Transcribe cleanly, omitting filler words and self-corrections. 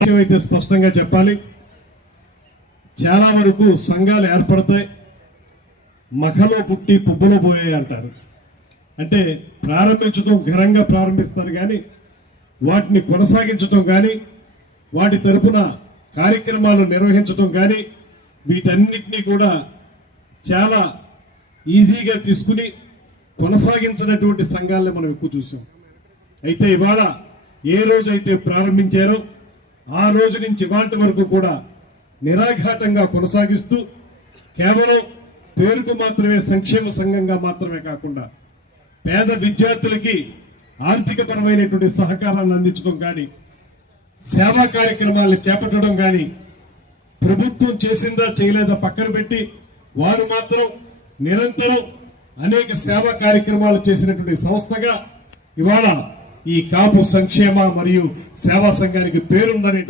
అయితే స్పష్టంగా చెప్పాలి. చాలా వరకు సంఘాలు ఏర్పడతాయి, మఖలో పుట్టి పుబ్బలో పోయాయి అంటారు. అంటే ప్రారంభించడం ఘనంగా ప్రారంభిస్తారు కానీ వాటిని కొనసాగించడం కానీ వాటి తరపున కార్యక్రమాలు నిర్వహించడం కానీ వీటన్నిటినీ కూడా చాలా ఈజీగా తీసుకుని కొనసాగించినటువంటి సంఘాలని మనం ఎక్కువ చూసాం. అయితే ఇవాళ ఏ రోజైతే ప్రారంభించారో ఆ రోజు నుంచి ఇవాళ వరకు కూడా నిరాఘాటంగా కొనసాగిస్తూ కేవలం పేరుకు మాత్రమే సంక్షేమ సంఘంగా మాత్రమే కాకుండా పేద విద్యార్థులకి ఆర్థికపరమైనటువంటి సహకారాన్ని అందించడం కానీ సేవా కార్యక్రమాలను చేపట్టడం కానీ ప్రభుత్వం చేసిందా చేయలేదా పక్కన పెట్టి వారు మాత్రం నిరంతరం అనేక సేవా కార్యక్రమాలు చేసినటువంటి సంస్థగా ఇవాళ ఈ కాపు సంక్షేమ మరియు సేవా సంఘానికి పేరుందని